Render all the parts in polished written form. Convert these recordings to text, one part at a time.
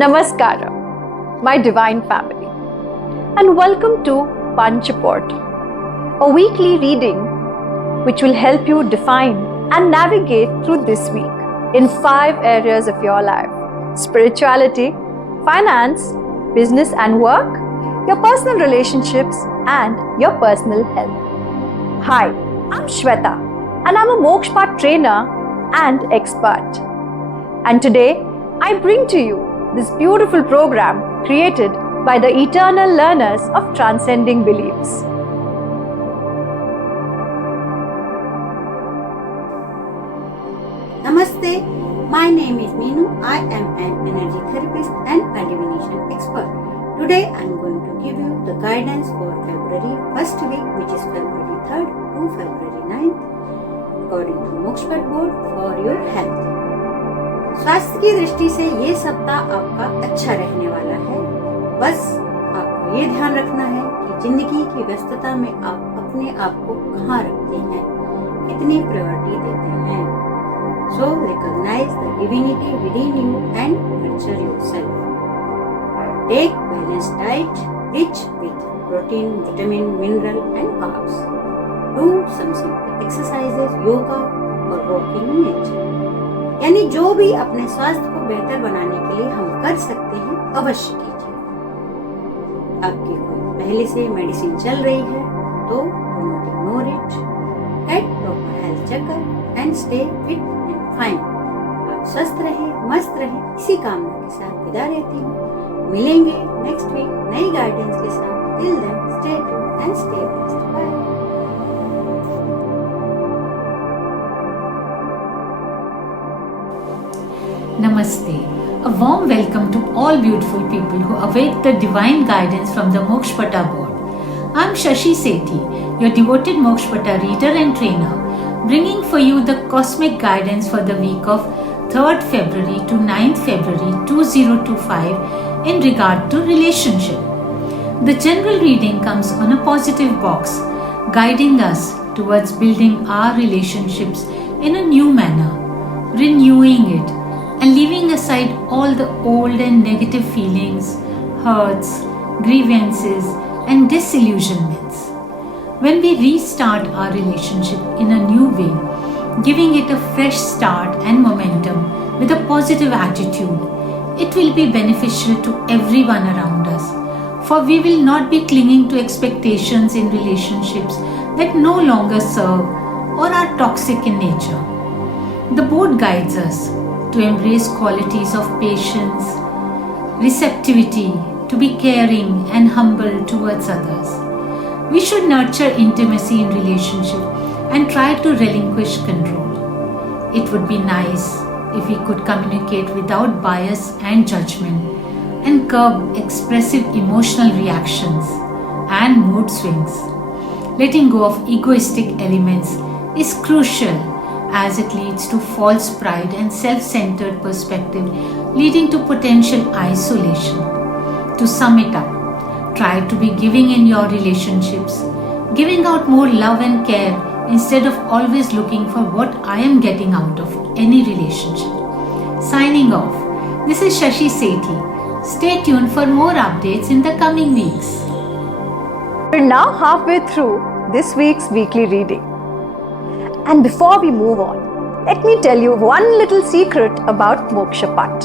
Namaskara, my divine family, and welcome to Panchaport, a weekly reading which will help you define and navigate through this week in 5 areas of your life: spirituality, finance, business and work, your personal relationships, and your personal health. Hi, I'm Shweta, and I'm a Mokshpath trainer and expert. And today, I bring to you this beautiful program created by the eternal learners of transcending beliefs. Namaste, my name is Meenu. I am an energy therapist and a divination expert. Today I am going to give you the guidance for February 1st week, which is February 3rd to February 9th, according to Mokshpath board, for your health. स्वास्थ्य की दृष्टि से ये सप्ताह आपका अच्छा रहने वाला है। बस आपको ये ध्यान रखना है कि जिंदगी की व्यस्तता में आप अपने आप को कहाँ रखते हैं, कितनी प्रायोरिटी देते हैं। So recognize the divinity within you and nurture yourself. Take balanced diet rich with protein, vitamin, mineral and carbs. Do some simple exercises, yoga or walking in nature. यानी जो भी अपने स्वास्थ्य को बेहतर बनाने के लिए हम कर सकते हैं, अवश्य कीजिए। आपकी कोई पहले से मेडिसिन चल रही है तो do not ignore it. Get proper health checkup and stay fit and fine. आप स्वस्थ रहे, मस्त रहे, इसी कामना के साथ विदा रहती हूँ। मिलेंगे नेक्स्ट वीक नई गाइडेंस के साथ। Till then, stay tuned and stay blessed. Bye. Namaste. A warm welcome to all beautiful people who await the divine guidance from the Mokshpath board. I'm Shashi Sethi, your devoted Mokshpath reader and trainer, bringing for you the cosmic guidance for the week of 3rd February to 9th February 2025 in regard to relationship. The general reading comes on a positive box, guiding us towards building our relationships in a new manner, renewing it, and leaving aside all the old and negative feelings, hurts, grievances, and disillusionments. When we restart our relationship in a new way, giving it a fresh start and momentum with a positive attitude, it will be beneficial to everyone around us. For we will not be clinging to expectations in relationships that no longer serve or are toxic in nature. The board guides us to embrace qualities of patience, receptivity, to be caring and humble towards others. We should nurture intimacy in relationship and try to relinquish control. It would be nice if we could communicate without bias and judgment and curb expressive emotional reactions and mood swings. Letting go of egoistic elements is crucial as it leads to false pride and self-centered perspective, leading to potential isolation. To sum it up, try to be giving in your relationships, giving out more love and care instead of always looking for what I am getting out of any relationship. Signing off, this is Shashi Sethi. Stay tuned for more updates in the coming weeks. We're now halfway through this week's weekly reading. And before we move on, let me tell you one little secret about Mokshpath.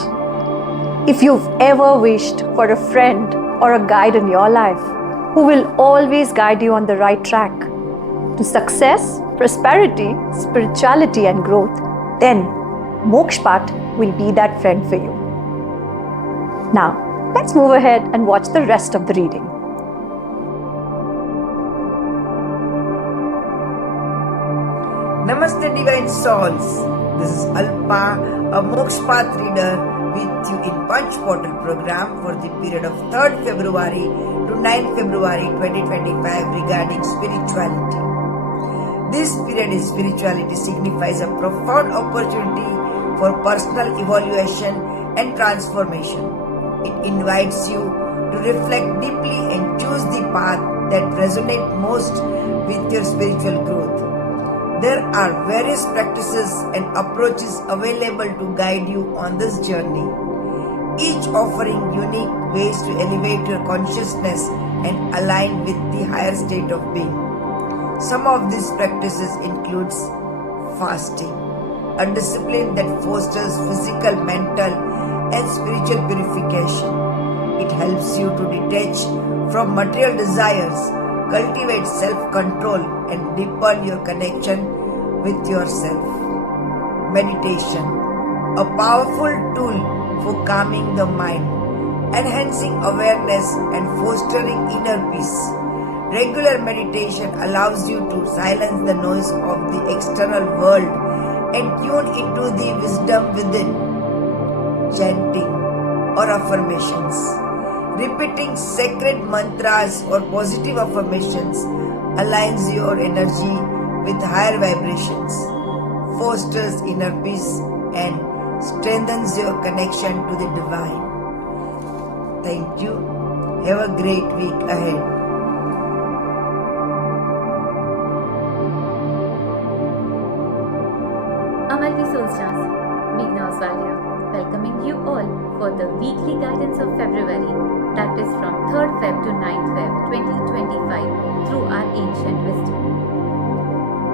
If you've ever wished for a friend or a guide in your life who will always guide you on the right track to success, prosperity, spirituality and growth, then Mokshpath will be that friend for you. Now, let's move ahead and watch the rest of the reading. Namaste Divine Souls, this is Alpa, a Mokshpath reader with you in Punch Portal program for the period of 3rd February to 9th February 2025 regarding spirituality. This period in spirituality signifies a profound opportunity for personal evaluation and transformation. It invites you to reflect deeply and choose the path that resonates most with your spiritual growth. There are various practices and approaches available to guide you on this journey. each offering unique ways to elevate your consciousness and align with the higher state of being. Some of these practices includes fasting, a discipline that fosters physical, mental, and spiritual purification. It helps you to detach from material desires, cultivate self-control, and deepen your connection with yourself. Meditation, a powerful tool for calming the mind, enhancing awareness, and fostering inner peace. Regular meditation allows you to silence the noise of the external world and tune into the wisdom within. Chanting or affirmations. Repeating sacred mantras or positive affirmations aligns your energy with higher vibrations, fosters inner peace, and strengthens your connection to the divine. Thank you. Have a great week ahead. Amalvi Soulstars, Meghna Oswal here, welcoming you all for the weekly guidance of February, that is from 3rd Feb to 9th Feb 2025 through our ancient wisdom.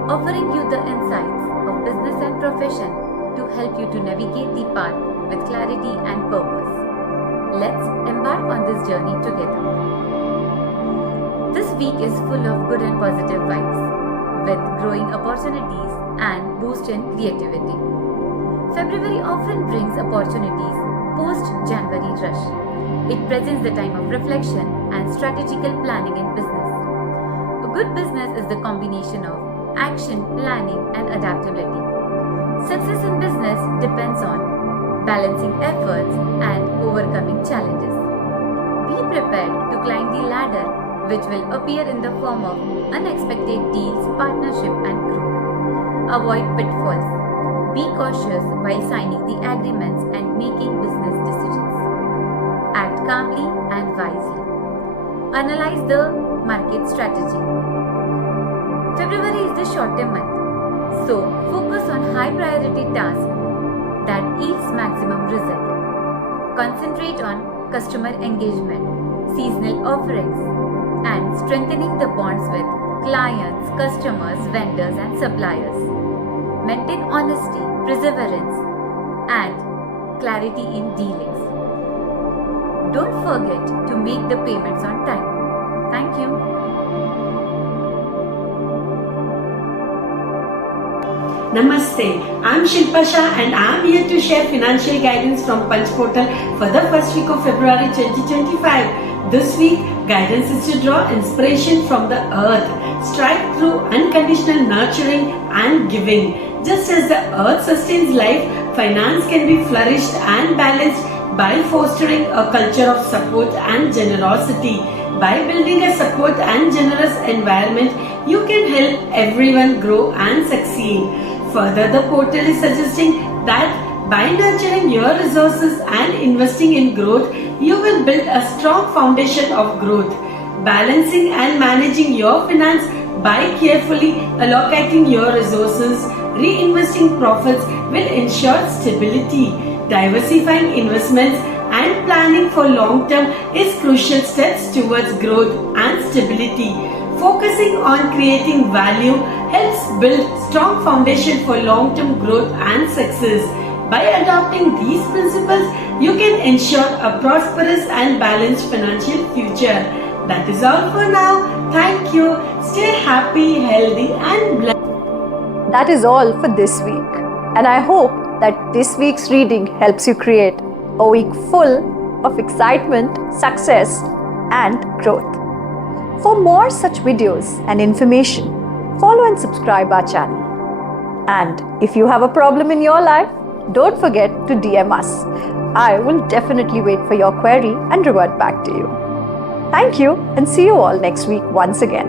Offering you the insights of business and profession to help you to navigate the path with clarity and purpose. Let's embark on this journey together. This week is full of good and positive vibes, with growing opportunities and boost in creativity. February often brings opportunities post-January rush. It presents the time of reflection and strategical planning in business. A good business is the combination of action, planning, and adaptability. Success in business depends on balancing efforts and overcoming challenges. Be prepared to climb the ladder, which will appear in the form of unexpected deals, partnership, and growth. Avoid pitfalls. Be cautious while signing the agreements and making business decisions. Act calmly and wisely. Analyze the market strategy. February is the short-term month, so focus on high-priority tasks that yields maximum result. Concentrate on customer engagement, seasonal offerings, and strengthening the bonds with clients, customers, vendors, and suppliers. Maintain honesty, perseverance, and clarity in dealings. Don't forget to make the payments on time. Thank you. Namaste, I'm Shilpa Shah and I'm here to share financial guidance from Punch Portal for the first week of February 2025. This week, guidance is to draw inspiration from the earth, strive through unconditional nurturing and giving. Just as the earth sustains life, finance can be flourished and balanced by fostering a culture of support and generosity. By building a support and generous environment, you can help everyone grow and succeed. Further, the portal is suggesting that by nurturing your resources and investing in growth, you will build a strong foundation of growth. Balancing and managing your finance by carefully allocating your resources, reinvesting profits will ensure stability. Diversifying investments and planning for long term is crucial steps towards growth and stability. Focusing on creating value helps build strong foundation for long term growth and success. By adopting these principles, you can ensure a prosperous and balanced financial future. That is all for now. Thank you. Stay happy, healthy, and blessed. That is all for this week. And I hope that this week's reading helps you create a week full of excitement, success, and growth. For more such videos and information, follow and subscribe our channel. And if you have a problem in your life, don't forget to DM us. I will definitely wait for your query and revert back to you. Thank you and see you all next week once again.